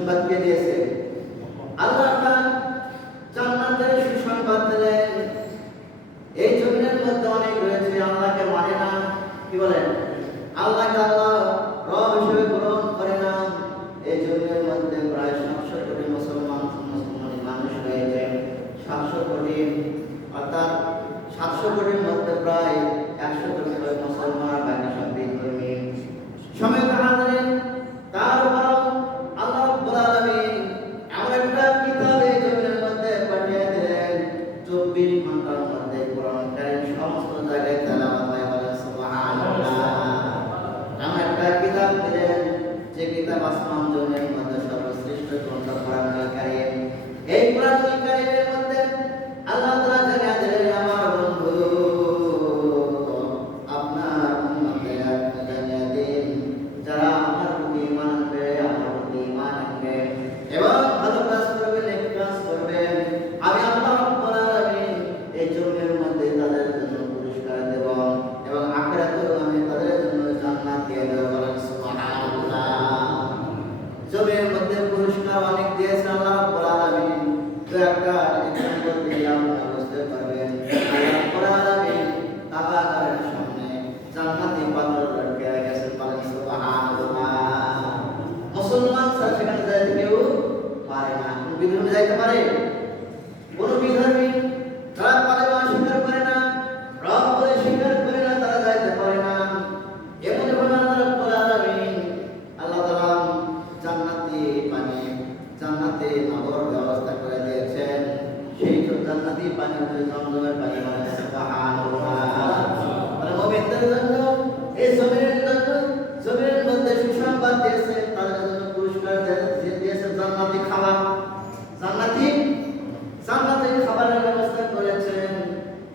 সুসংবাদ কে দিয়েছে? আল্লাহ পাক জান্নাতের সুসংবাদ দিলেন। এই জমিনের মধ্যে অনেক রয়েছে আল্লাহকে মানে না, কি বলেন, আল্লাহকে আল্লাহ রব হিসেবে গ্রহণ করে না। এই জমিনের মধ্যে প্রায় 700 কোটি মুসলমান মানুষ রয়েছে। 700 কোটি, অর্থাৎ 700 কোটির মধ্যে প্রায় 100 কোটি মুসলমান, বাকি সব বিধর্মী। সমেত হাজিরিন, তারপর আল্লাহ রাব্বুল আলামিন এমন একটা কিতাব এই জমিনের মধ্যে পাঠিয়ে দিলেন, 24 ঘন্টার মধ্যে কোরআন কারীম সমস্ত জায়গায় তেলাওয়াত হয়, বলেন সুবহানাল্লাহ। এমন একটা কিতাব দিলেন যে কিতাব আসমান জমিনের মধ্যে সর্বশ্রেষ্ঠ গ্রন্থ কোরআন কারীম। এই কোরআন কারীমের মধ্যে আল্লাহ তাআলা জানিয়ে দিলেন, আমার বন্ধু আপনার উম্মতের জানিয়ে দিন, যারা আপনার প্রতি ঈমান আনবে, আমার প্রতি ঈমান আনবে এবং ভালো কাজ করবে, নেক কাজ করবে, আমি আল্লাহ রাব্বুল আলামিন এই জমিনের মধ্যে তাদের জন্য পুরস্কার দেব এবং আখিরাতেও আমি তাদের জন্য জান্নাত দিয়ে দেব, বলেন সুবহানাল্লাহ। জমিনের মধ্যে পুরস্কার অনেক দিয়েছেন আল্লাহ রাব্বুল আলামিন। তো একটা এক্সাম্পল দিলাম, বুঝতে পারবেন। আল্লাহ রাব্বুল আলামিন কাবাগারের সামনে জান্নাতি পাথর লটকে রেখেছেন, বলেন সুবহানাল্লাহ। মুসলমান ছাড়া সেখানে যাইতে কেউ পারে না। বিধর্মী যাইতে পারে? কোন বিধর্মী যারা কালেমা স্বীকার করে না, রব বলে স্বীকার করে না, তারা যাইতে পারে না। এমন ভাবে আল্লাহ রাব্বুল আলামিন আল্লাহ তাআলা জান্নাতি পানি, জান্নাতে নগর ব্যবস্থা করে দিয়েছেন। সেই জান্নাতি পানি হচ্ছে জমজমের পানি, বলেন সুবহানাল্লাহ। মানে মুমিনদের জন্য, এই জমিনের জন্য, জমিনের মধ্যে সুসংবাদ দিয়েছেন, তাদের জন্য পুরস্কার দিয়েছেন জান্নাতি খাবার, জান্নাতি খাবারের ব্যবস্থা করেছেন।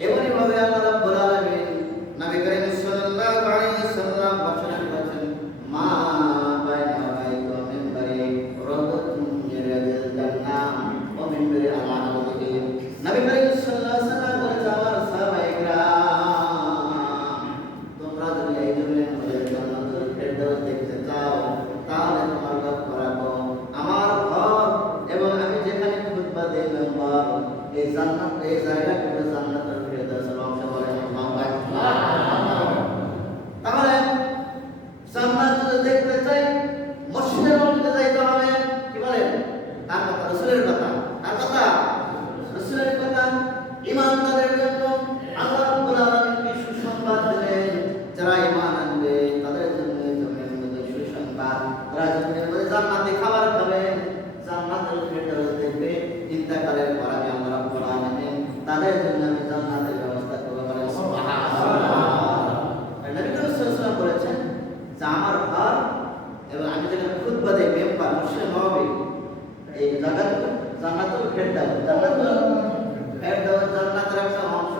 এমনই ভাবে আল্লাহ রাব্বুল আলামিন নবী করিম সাল্লাল্লাহু আলাইহি ওয়াসাল্লাম ঘোষণা করেছেন, মা বাইনা বাইতুল মিনবারি রাদাতুন মিরাদিল জান্নাহ ওয়া মিনবারি আলা আরদিহি। নবী করিম সাল্লাল্লাহু আলাইহি ওয়াসাল্লাম বলেছেন, আমার সাহাবায়ে কিরাম, তোমরা যদি এই জমিনের মধ্যে জান্নাতুল ফেরদাউস দেখতে চাও, তাহলে তোমার লক্ষ্য রাখো আমার ঘর এবং আমি যেখানে খুতবা দেই মেম্বার, এই জান্নাত, এই জায়গাটা জান্নাতুল ফেরদাউসের অংশ, বলেন আল্লাহু আকবার। তাহলে জান্নাত যদি দেখতে চাই, মসজিদের মধ্যে যাইতে হবে, কি বলেন, তার কথা, রাসূলের কথা, তার কথা, রাসূলের কথা। ঈমানদারদের জন্য আল্লাহ রাব্বুল আলামিন সুসংবাদ দিলেন, যারা ঈমান আনবে তাদের জন্য জমিনের মধ্যে সুসংবাদ, তারা জমিনের মধ্যে জান্নাতি খাবার খাবে, জান্নাতুল ফেরদাউস দেখবে। ইন্তেকালের পর আমি আল্লাহ রাব্বুল আলামিন তাদের জন্য আমি জান্নাতের ব্যবস্থা করব, বলেন সুবহানাল্লাহ। নবী করিম সাল্লাল্লাহু আলাইহি ওয়াসাল্লাম বলেছেন যে আমার ঘর এবং আমি যেখানে খুতবা দেই মেম্বার, মসজিদে নববী, এই জায়গাটা জান্নাতুল ফেরদাউস, জান্নাতের একটা অংশ।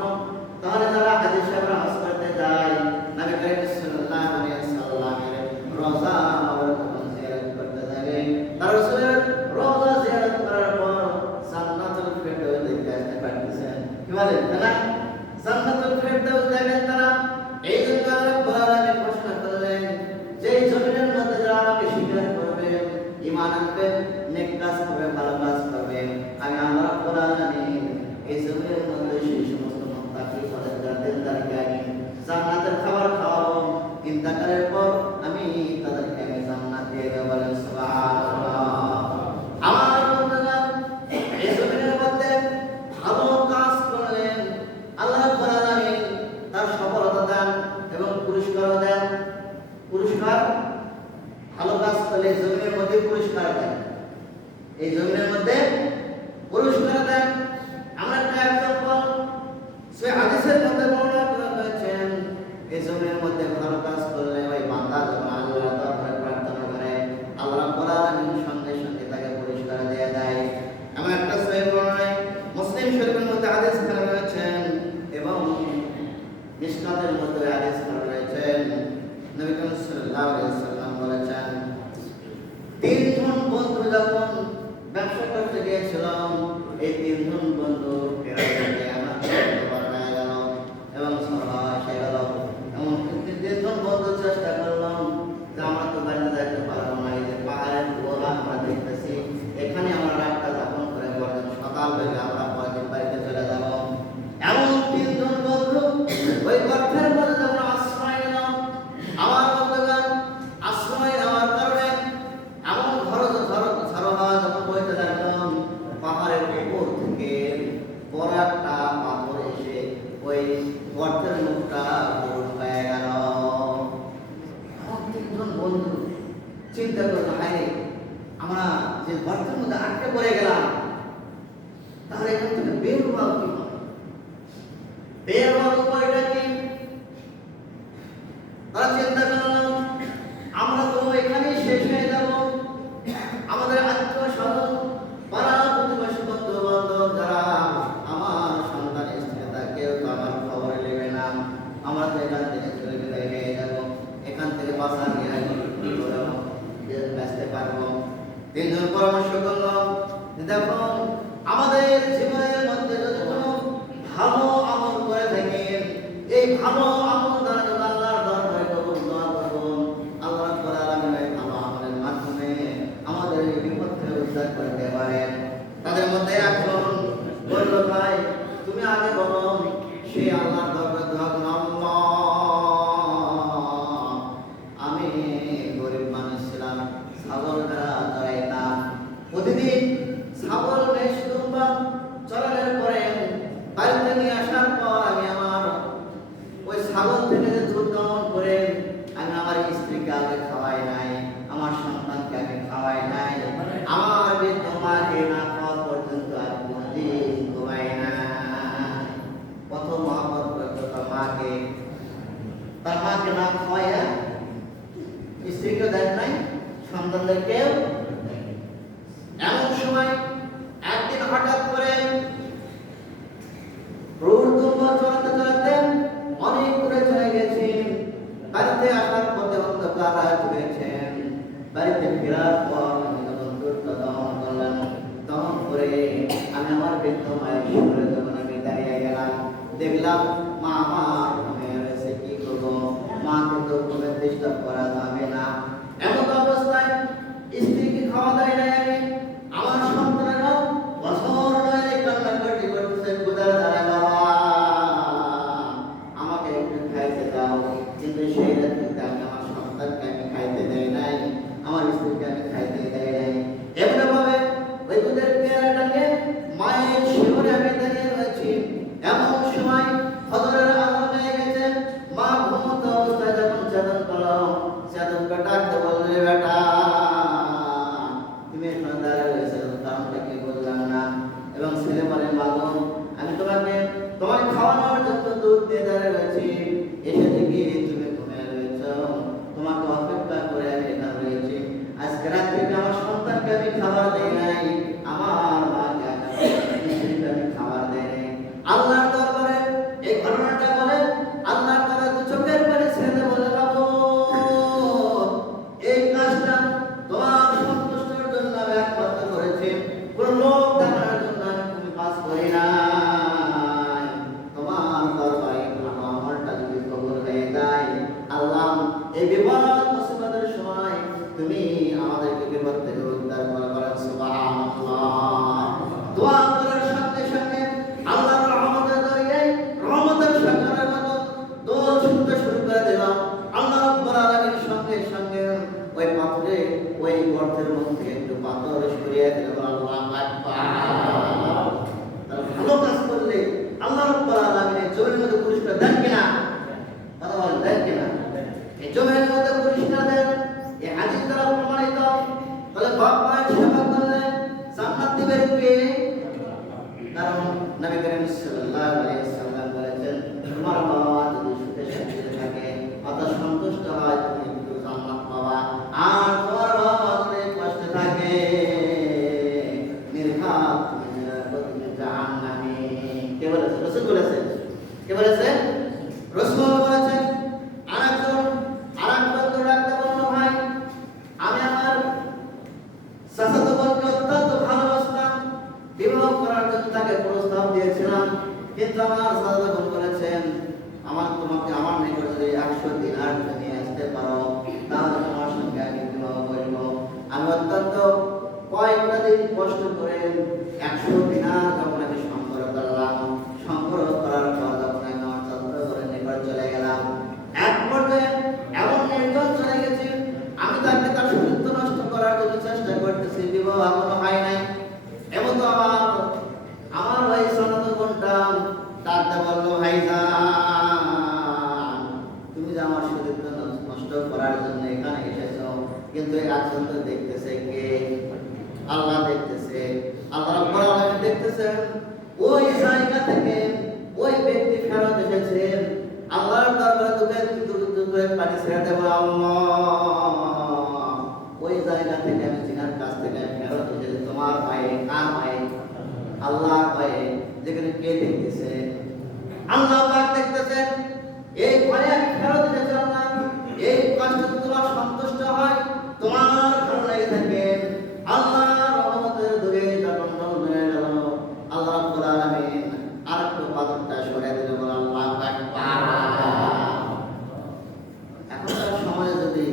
তাহলে যারা হাজী সাহেবরা হজ করতে যায়, নবী করিম সাল্লাল্লাহু আলাইহি ওয়াসাল্লামের রওজা মুবারক জিয়ারত করতে যাবে, তারা রাসূলের রওজা জিয়ারত করার পর জান্নাতুল ফেরদাউস দেখতে আসতে পারতেছেন, কি বলেন, তারা জান্নাতুল ফেরদাউস দেখেন তারা। এই জন্য আল্লাহ রাব্বুল আলামিন ঘোষণা করলেন যে এই জমিনের মধ্যে যারা আমাকে স্বীকার করবে, ঈমান আনবে, নেক কাজ করবে, ভালো কাজ করবে, আমি আল্লাহ রাব্বুল আলামিন এই জমিনের মধ্যে সেই সমস্ত মুত্তাকি পরহেজগারদেরকে আমি জান্নাতের খাবার খাওয়াবো। ইন্তেকালের পর আমি তাদেরকে আমি জান্নাত দিয়ে দেব, বলেন সুবহানাল্লাহ। আমার বন্ধুগণ, এই জমিনের মধ্যে ভালো কাজ করলেন, আল্লাহ রাব্বুল আলামিন তার সফলতা দেন এবং পুরস্কার দেন। পুরস্কার, ভালো কাজ করলে জমিনের মধ্যে পুরস্কার দেন, এই জমিনের মধ্যে পুরস্কার দেন। আমরা একটা এক্সাম্পল সে হাদিসের মধ্যে বর্ণনা করা হয়েছেন, এই জমিনের মধ্যে ভালো কাজ করলে ওই বান্দা যখন আল্লাহর দরবারে প্রার্থনা করে, আল্লাহ রাব্বুল আলামিন সঙ্গে সঙ্গে তাকে পুরস্কার দিয়ে দেয়। এমন একটা সহিহ বর্ণনায় মুসলিম শরীফের মধ্যে হাদিস করা রয়েছেন এবং মিশকাতের মধ্যে হাদিস করা রয়েছেন। নবী করিম সাল্লাল্লাহু আলাইহি ওয়াসাল্লাম বলেছেন, তিনজন বন্ধু যখন ব্যবসা করতে গিয়েছিলাম, এই তিনজন বন্ধু ফেরার পথে আমার বর্ণনা গেল এবং সভা এসে গেল। এমন তিনজন বন্ধু চেষ্টা করলাম যে আমরা তো বাইরে যাইতে পারবো না, এই যে পাহাড়ের গোলা আমরা দেখতেছি, গর্তের মধ্যে আটকে পড়ে গেলাম, তাহলে এখান থেকে বের হওয়া কি হবে? বের হওয়ার উপায়টা কি? তারা চিন্তা করলাম আমরা তো এখানেই শেষ হয়ে যাব, আমাদের আত্মীয় স্বজন পাড়া প্রতিবেশী বন্ধু বান্ধব যারা আমার সন্তান স্ত্রী তা কেউ তো আমার খবর নেবে না, আমরা তো এখান থেকে চলে বিদায় হয়ে যাব, এখান থেকে বাঁচার নিয়ে কি করে বাঁচতে পারবো? তিনজন পরামর্শ করলাম যে দেখো আমাদের জীবনের মধ্যে যদি কোনো ভালো আমল করে থাকেন, এই ভালো আমল দ্বারা যদি আল্লাহর দরবারে কবুল দোয়া করব, আল্লাহ রাব্বুল আলামিন ভালো আমলের মাধ্যমে আমাদের এই বিপদ থেকে উদ্ধার করতে পারেন। তাদের মধ্যে একজন বলল ভাই তুমি আগে বলো, সে আল্লাহর দরবারে দোয়া করল, আল্লাহ আমি গরিব মানুষ ছিলাম, ছাগল ভেড়া চড়াইতাম, প্রতিদিন ছাগল মেষ দুম্বা চড়ানোর পরে বাড়িতে নিয়ে আসার পর আমি আমার ওই ছাগল থেকে যে দুধ দমন করে আমি আমার স্ত্রীকে আগে খাওয়াই নাই, আমার সন্তানকে আগে খাওয়াই নাই, আমার বৃদ্ধ মাকে না খাওয়া পর্যন্ত আমি কোনদিন ঘুমাই না। কত মহব্বত করতো তার মাকে, তার মাকে না খাওয়াইয়া স্ত্রীকে দেন নাই, সন্তানদেরকেও। এমন সময় একদিন হঠাৎ করে চড়াতে চড়াতে অনেক দূরে চলে গেছেন, বাড়িতে আসার পথে অন্ধকার রাত হয়েছেন, বাড়িতে ফেরার পর আমি যখন দুধটা দহন করলাম, দহন করে আমি আমার বৃদ্ধ মায়ের সামনে যখন আমি দাঁড়িয়ে গেলাম, দেখলাম মা আমার ঘুমিয়ে রয়েছে, কি করবো, মাকে তো ঘুমে ডিস্টার্ব করা যাবে না। এমন অবস্থায় স্ত্রীকে খাওয়া দেয় নাই আমি, আমার সন্তানেরাও বছর নয় কান্নাকাটি করতেছে, ক্ষুধার দ্বারা বাবা আমাকে একটু খাইতে দাও, কিন্তু সেই রাত্রিতে আমি আমার সন্তানকে আমি খাইতে দেয় নাই, আমার স্ত্রীকে আমি খাইতে দেয় নাই। এমন ভাবে ওই দুধের পেয়ারাটাকে মায়ের শিহরে আমি দাঁড়িয়ে রয়েছি। এমন সময় ফজরের আজান হয়ে গেছে, মা ঘুমন্ত অবস্থায় যখন চেতন করলো, চেতনকে ডাকতে বললে বেটা তুমি এখন দাঁড়িয়ে রয়েছে, কারণটা কি বললাম না? এবং ছেলে বলে মাগো আমি তোমার খাওয়ানোর জন্য দুধ দিয়ে দাঁড়িয়ে রয়েছি, এসে দেখি তুমি ঘুমিয়ে রয়েছ, তোমাকে অপেক্ষা করে আমি এখানে রয়েছি। আজকে রাত্রিতে আমার সন্তানকে আমি খাবার দেই নাই, আমার মাকে স্ত্রীকে আমি খাবার দেই নাই। আল্লাহর দরবারে এই ঘটনাটা বলে আল্লাহর দরবারে দু চোখের পানি ছেড়ে বলে বাবু এই কাজটা তোমার সন্তুষ্টির জন্য আমি একমাত্র করেছি, কোন লোক দেখানোর জন্য আমি তুমি কাজ করি না। তোমার দরবারে ভালো আমলটা যদি কবুল হয়ে যায়, আল্লাহ এই বিপদ মুসিবতের সময় তুমি আমাদেরকে বিপদ থেকে উদ্ধার করেন। সুবহানাল্লাহ। দোয়া করার সঙ্গে সঙ্গে আল্লাহর রহমতের দরিয়ায় রহমতের সাগরের মতো দোল ছুটতে শুরু করে দিলাম। আল্লাহ রাব্বুল আলামিন সঙ্গে সঙ্গে ওই পাথরে ওই গর্তের মধ্যে একটু পাথর সরিয়ে দিলেন। আল্লাহু আকবার। ভালো কাজ করলে আল্লাহ রাব্বুল আলামিন জমির মধ্যে পুরস্কার দেন কিনা? কথা বলেন, দেন কিনা? এই জমির মধ্যে পুরস্কার দেন। এই হাদিস দ্বারা প্রমাণিত। তাহলে বাপ মায়ের সেবা করলে জান্নাত দিবেন কে? কারণ নবী করিম সাল্লাল্লাহু আলাইহি ওয়াসাল্লাম বলেছেন তোমার বাবা যদি সুখে শান্তিতে থাকে, অর্থাৎ সন্তুষ্ট হয়, তুমি কিন্তু জান্নাত পাবা। আর তোমার বাবা যদি কষ্টে থাকে, নির্ঘাত তুমি জাহান্নামী। কে বলেছে? রাসূল বলেছেন। কে বলেছে? রাসূল বলেছেন। আরেকজন বন্ধু ডাকতে বলল ভাই আমি আমার চাচাতো বোনকে অত্যন্ত ভালোবাসতাম, বিবাহ করার জন্য তাকে প্রস্তাব দিয়েছিলাম, কিন্তু আমার চাচাতো বোন বলেছেন তোমাকে আমার নিকট যদি 100 দিনার নিয়ে আসতে পারো তাহলে তোমার সঙ্গে আমি বিবাহ করব। আমি অত্যন্ত কয়েকটা দিন কষ্ট করে 100 দিনার যখন আমি সংগ্রহ করলাম, সংগ্রহ করার পর যখন আমি আমার চাচাতো বোনের নিকট চলে গেলাম, এক পর্যায়ে এমন নির্জন চলে গেছে, আমি তাকে তার সুযোগ নষ্ট করার জন্য চেষ্টা করতেছি, বিবাহ এখনো হয় নাই। এমন তো আমার ভাই চাচাতো বোনটা ডাকতে বলল ভাইজান তুমি যে আমার সুযোগ নষ্ট করার জন্য এখানে এসেছো, কিন্তু এই আচরণ দেখতেছে কে? আল্লাহ দেখতেছেন ওই জায়গা থেকে ওই ব্যক্তি ফেরত এসেছে আল্লাহর দরবারে দুঃখে পানি ছেড়ে দেব আল্লাহ ওই জায়গা থেকে আমি জিনার কাছ থেকে ফেরত এসেছি তোমার পায়ে কার পায়ে আল্লাহর পায়ে যেখানে কে দেখতেছে আল্লাহ পাক দেখতেছেন এই ভয়ে আমি ফেরত এসেছি আল্লাহ এই কষ্ট তোমার সন্তুষ্ট হয় তোমার ভালো লেগে থাকে আল্লাহর রহমতের দূরে যখন হয়ে গেল আল্লাহ রাব্বুল আলামিন আরেকটু পাথরটা সরিয়ে দিল আল্লাহু আকবার এখনকার সমাজে যদি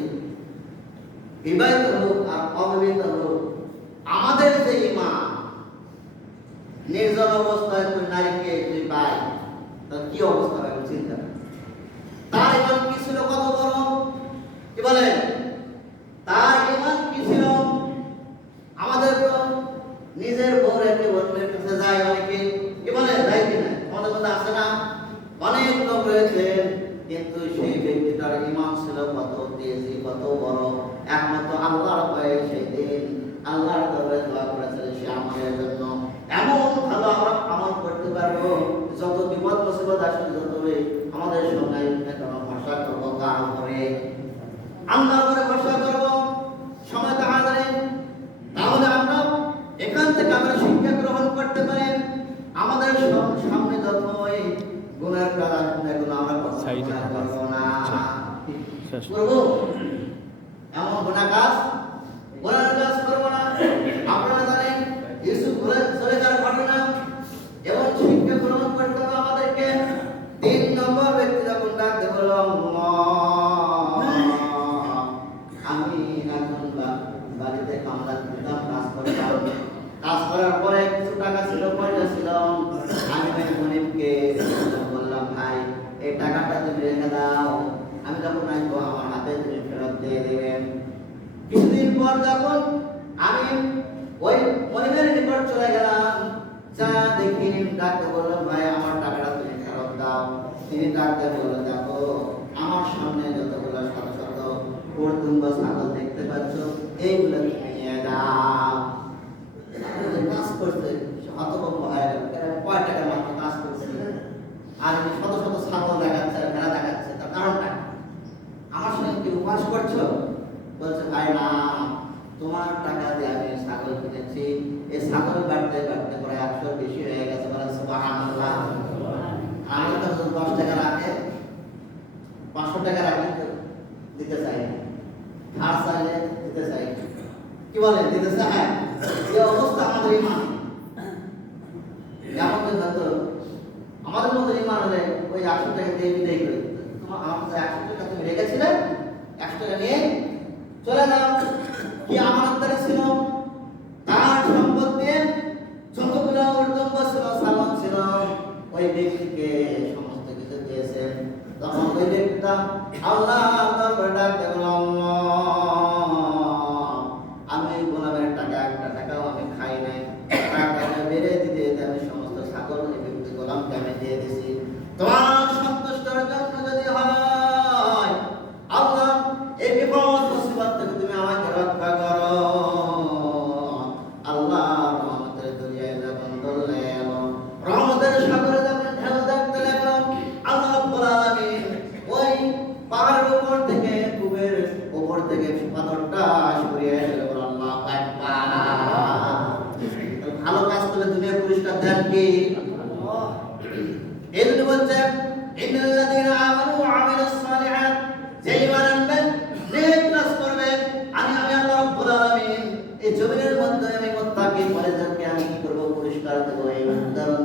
বিবাহিত হোক আর অবিবাহিত হোক আমাদের যে ঈমান নির্জন অবস্থায় কোন নারীকে যদি পাই তাহলে কি অবস্থা হবে চিন্তা তার ঈমান কি ছিল কত বড় কি বলে তার ঈমান কি ছিল আমাদের তো নিজের বউ রেখে অন্যের কাছে যায় অনেকে কি বলে যায় কিনা আমাদের মধ্যে আছে না অনেক লোক রয়েছে কিন্তু সেই ব্যক্তিটার ঈমান ছিল কত তেজি কত বড় একমাত্র আল্লাহর ভয়ে সেই দিন আল্লাহর দরবারে দোয়া করেছিল সে আমাদের জন্য এমন ভালো আমরা আমল করতে পারবো যত বিপদ মুসিবত আসবে যতই আমাদের সঙ্গে কোনো ভরসা করবো কার উপরে আল্লাহর উপরে ভরসা করবো সময় তো হাজারে তাহলে আমরা এখান থেকে আমরা শিক্ষা গ্রহণ করতে পারি আমাদের সামনে যতই গুনার কাজ আসবে এগুলো আমরা করবো না করবো এমন গুনার কাজ করবো না আপনারা জানেন ইউসুফ চলে যাওয়ার ঘটনা এবং শিক্ষা গ্রহণ করতে হবে আমাদেরকে 3 নম্বর ব্যক্তি যখন ডাকতে বলল আমি এখন বাড়িতে কামলা করতাম কাজ করার পরে কিছু টাকা ছিল পয়সা ছিল আমি গরিবকে বললাম ভাই এই টাকাটা তুমি রেখে দাও আমি যখন আসবো আমার হাতে তুমি ফেরত দিয়ে দেবেন কিছুদিন পর যখন আমি ওই মনিবের নিকট চলে গেলাম যা দেখি ডাক্তার বললাম ভাই আমার টাকাটা তুমি ফেরত দাও তিনি ডাক্তার বললো দেখো আমার সামনে যতগুলো শত শত কর্তুম্ব ছাগল দেখতে পাচ্ছ এইগুলো তুমি নিয়ে যাও কাজ করছে হতভম্ব হয়ে গেল কয় টাকা মাত্র কাজ করছে আর শত শত ছাগল দেখাচ্ছে ভেড়া দেখাচ্ছে তার কারণটা আমার সঙ্গে কি উপহাস করছো বলছে ভাই না তোমার টাকা দিয়ে আমি ছাগল কিনেছি এই ছাগল বাড়তে বাড়তে প্রায় 100 বেশি হয়ে গেছে বলে সুবহানাল্লাহ আমি তো 10 টাকা রাখে 500 টাকা রাখি দিতে চাই আর চাইলে দিতে চাই কি বলে দিতে চাই এই অবস্থা আমাদের ঈমান যেমন হয়তো আমাদের মধ্যে ঈমান হলে ওই 100 টাকা দিয়ে বিদায় করে দিত তোমার আমার কাছে 100 টাকা তুমি রেখেছিলে 100 টাকা নিয়ে চলে যাও কি আমানতদারি ছিল তার সম্পত্তি যতগুলো উর্দম্ব ছিল সালাম ছিল ওই ব্যক্তিকে সমস্ত কিছু দিয়েছেন তখন ওই ব্যক্তিটা আল্লাহর দরবারে ডাকতে বলল আমি গোলামের টাকা একটা টাকাও আমি খাই নাই টাকাটা বেড়ে দিতে আমি সমস্ত ছাগল ওই ব্যক্তি গোলামকে আমি দিয়ে দিয়েছি তোমার সন্তুষ্টর জন্য যদি হয় আল্লাহ এই বিপদ মুসিবত থেকে তুমি আমাকে রক্ষা করো আল্লাহ রহমতের দুনিয়ায় যখন দৌড়ে এলো রহমতের সাগরে যখন ঢেউ দেখতে লাগলো আল্লাহ রাব্বুল আলামিন ওই পাহাড়ের উপর থেকে কুবের উপর থেকে পাথরটা সরিয়ে দিল আল্লাহু আকবার ভালো কাজ করলে দুনিয়া পুরস্কার দেন কি আল্লাহ এই জন্য বলছে ইন্নাল্লাযীনা আমানু ওয়া আমিলুস সালিহাত যে ঈমান আনবেন নেক কাজ করবেন আমি আল্লাহ রাব্বুল আলামিন এই জমিনের মধ্যে আমি মুত্তাকিন পরিজনকে আমি কি করব পুরস্কার দেব এই উদাহরণ